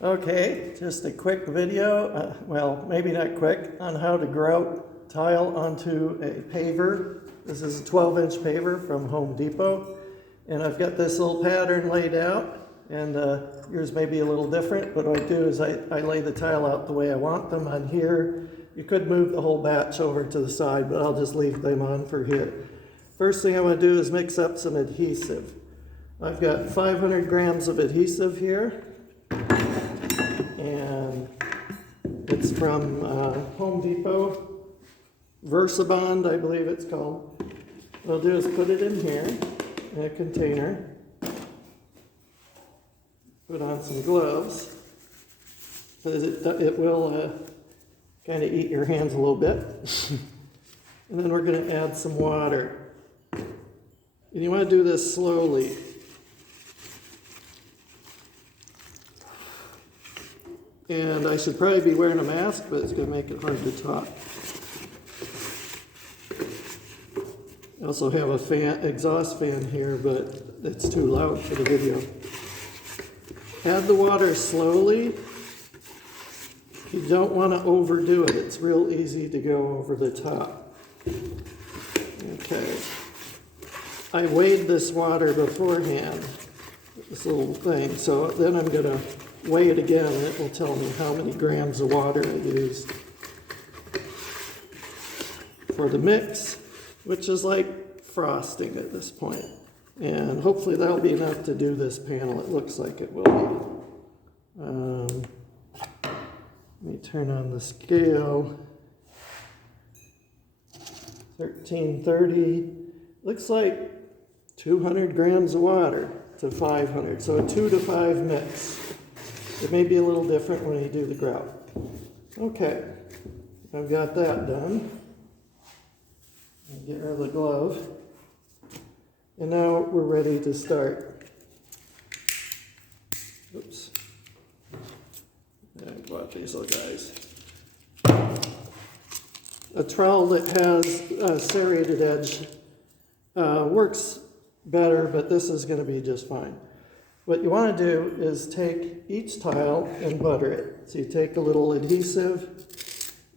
Okay, just a quick video, well, maybe not quick, on how to grout tile onto a paver. This is a 12-inch paver from Home Depot, and I've got this little pattern laid out, and yours may be a little different, but what I do is I lay the tile out the way I want them on here. You could move the whole batch over to the side, but I'll just leave them on for here. First thing I want to do is mix up some adhesive. I've got 500 grams of adhesive here. And it's from Home Depot, VersaBond, I believe it's called. What I'll do is put it in here, in a container, put on some gloves, because it will kind of eat your hands a little bit. And then we're going to add some water. And you want to do this slowly. And I should probably be wearing a mask, but it's going to make it hard to talk. I also have a exhaust fan here, but it's too loud for the video. Add the water slowly. You don't want to overdo it. It's real easy to go over the top. Okay. I weighed this water beforehand, this little thing, so then I'm going to weigh it again, and it will tell me how many grams of water I used for the mix, which is like frosting at this point. And hopefully that'll be enough to do this panel. It looks like it will be. Let me turn on the scale. 1330. Looks like 200 grams of water to 500, so a 2 to 5 mix. It may be a little different when you do the grout. Okay, I've got that done. I'll get rid of the glove. And now we're ready to start. Oops. I bought these little guys. A trowel that has a serrated edge works better, but this is going to be just fine. What you want to do is take each tile and butter it. So you take a little adhesive.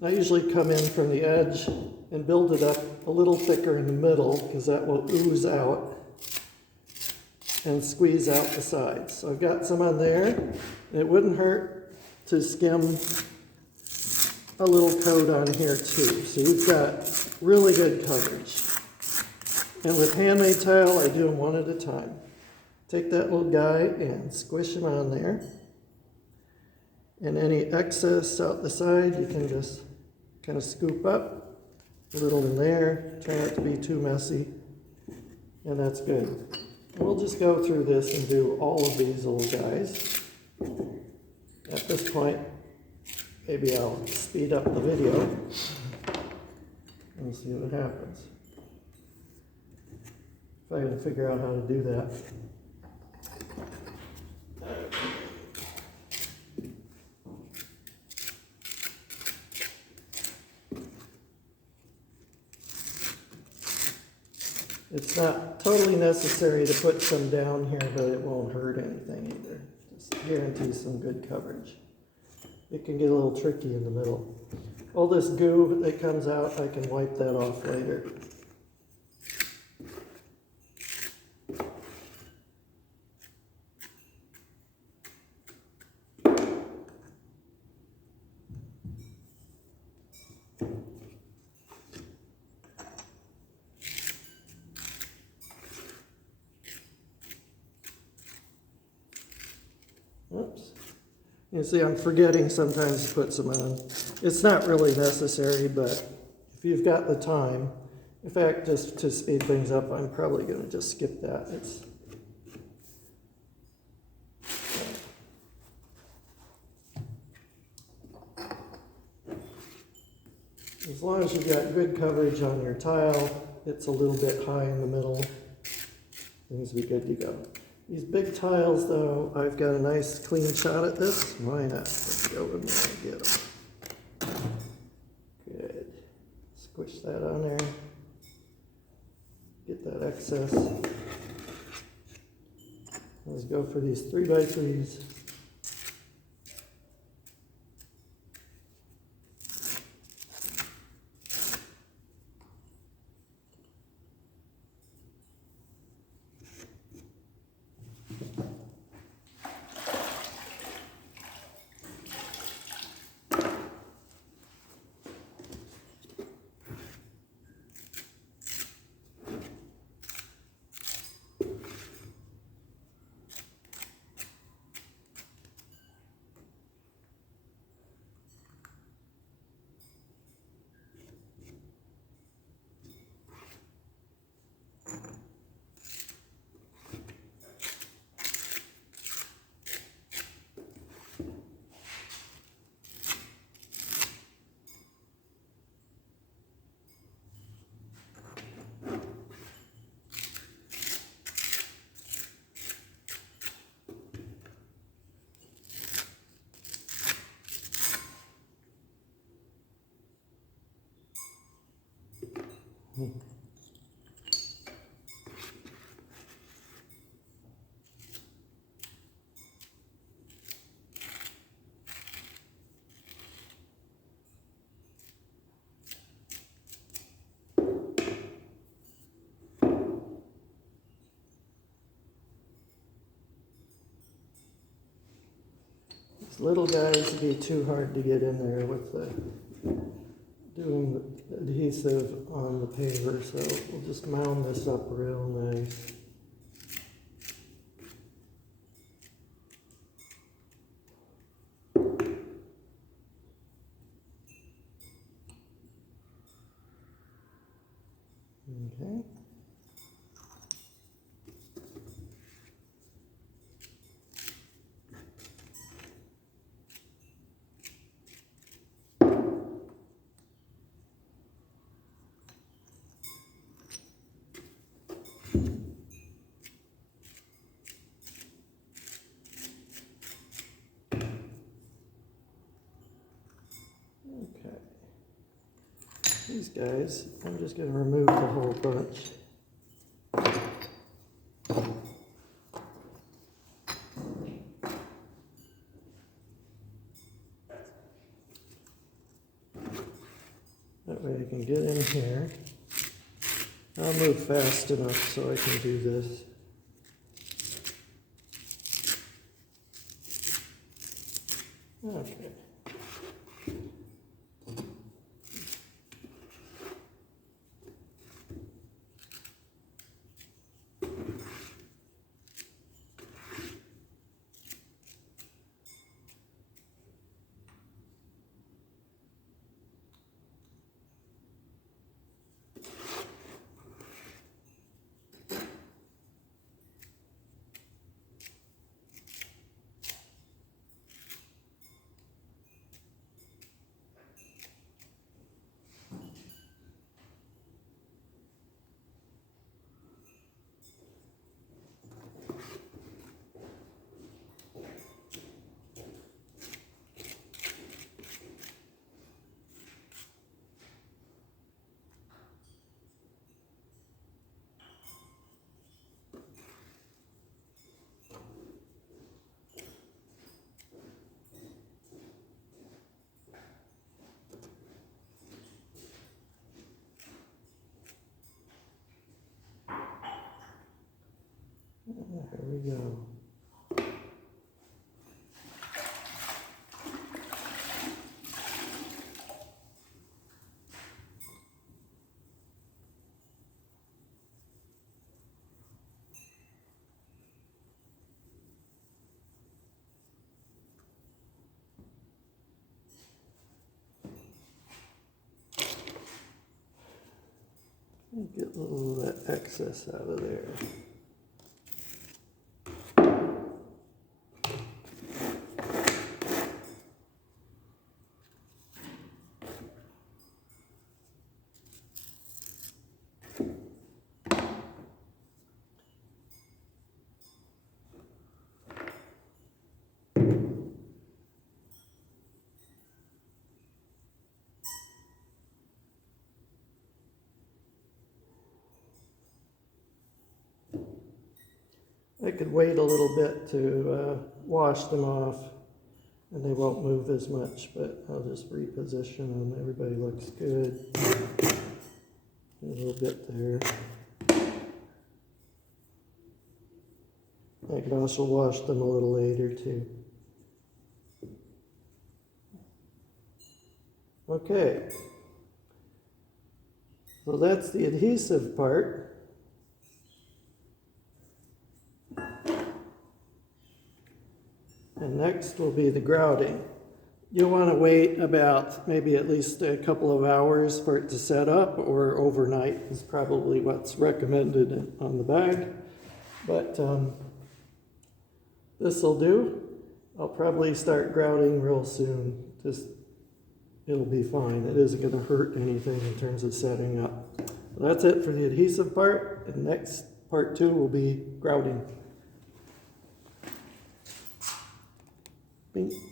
I usually come in from the edge and build it up a little thicker in the middle, because that will ooze out and squeeze out the sides. So I've got some on there. And it wouldn't hurt to skim a little coat on here too. So you've got really good coverage. And with handmade tile, I do them one at a time. Take that little guy and squish him on there. And any excess out the side, you can just kind of scoop up a little in there. Try not to be too messy. And that's good. And we'll just go through this and do all of these little guys. At this point, maybe I'll speed up the video and see what happens. If I can figure out how to do that. It's not totally necessary to put some down here, but it won't hurt anything either. Just guarantees some good coverage. It can get a little tricky in the middle. All this goo that comes out, I can wipe that off later. Oops. You see, I'm forgetting sometimes to put some on. It's not really necessary, but if you've got the time, in fact, just to speed things up, I'm probably going to just skip that. As long as you've got good coverage on your tile, it's a little bit high in the middle, things will be good to go. These big tiles, though, I've got a nice clean shot at this. Why not? Let's go in there and get them. Good. Squish that on there. Get that excess. Let's go for these 3x3s. These little guys would be too hard to get in there with doing the adhesive on the paver, so we'll just mound this up real nice. Okay. Okay. These guys, I'm just going to remove the whole bunch. That way I can get in here. I'll move fast enough so I can do this. Okay. There we go. Get a little of that excess out of there. I could wait a little bit to wash them off and they won't move as much, but I'll just reposition them. Everybody looks good. A little bit there. I could also wash them a little later too. Okay. So that's the adhesive part. And next will be the grouting. You'll want to wait about maybe at least a couple of hours for it to set up, or overnight is probably what's recommended on the bag. But this will do. I'll probably start grouting real soon. It'll be fine. It isn't going to hurt anything in terms of setting up. So that's it for the adhesive part. And next, part 2 will be grouting. Bing.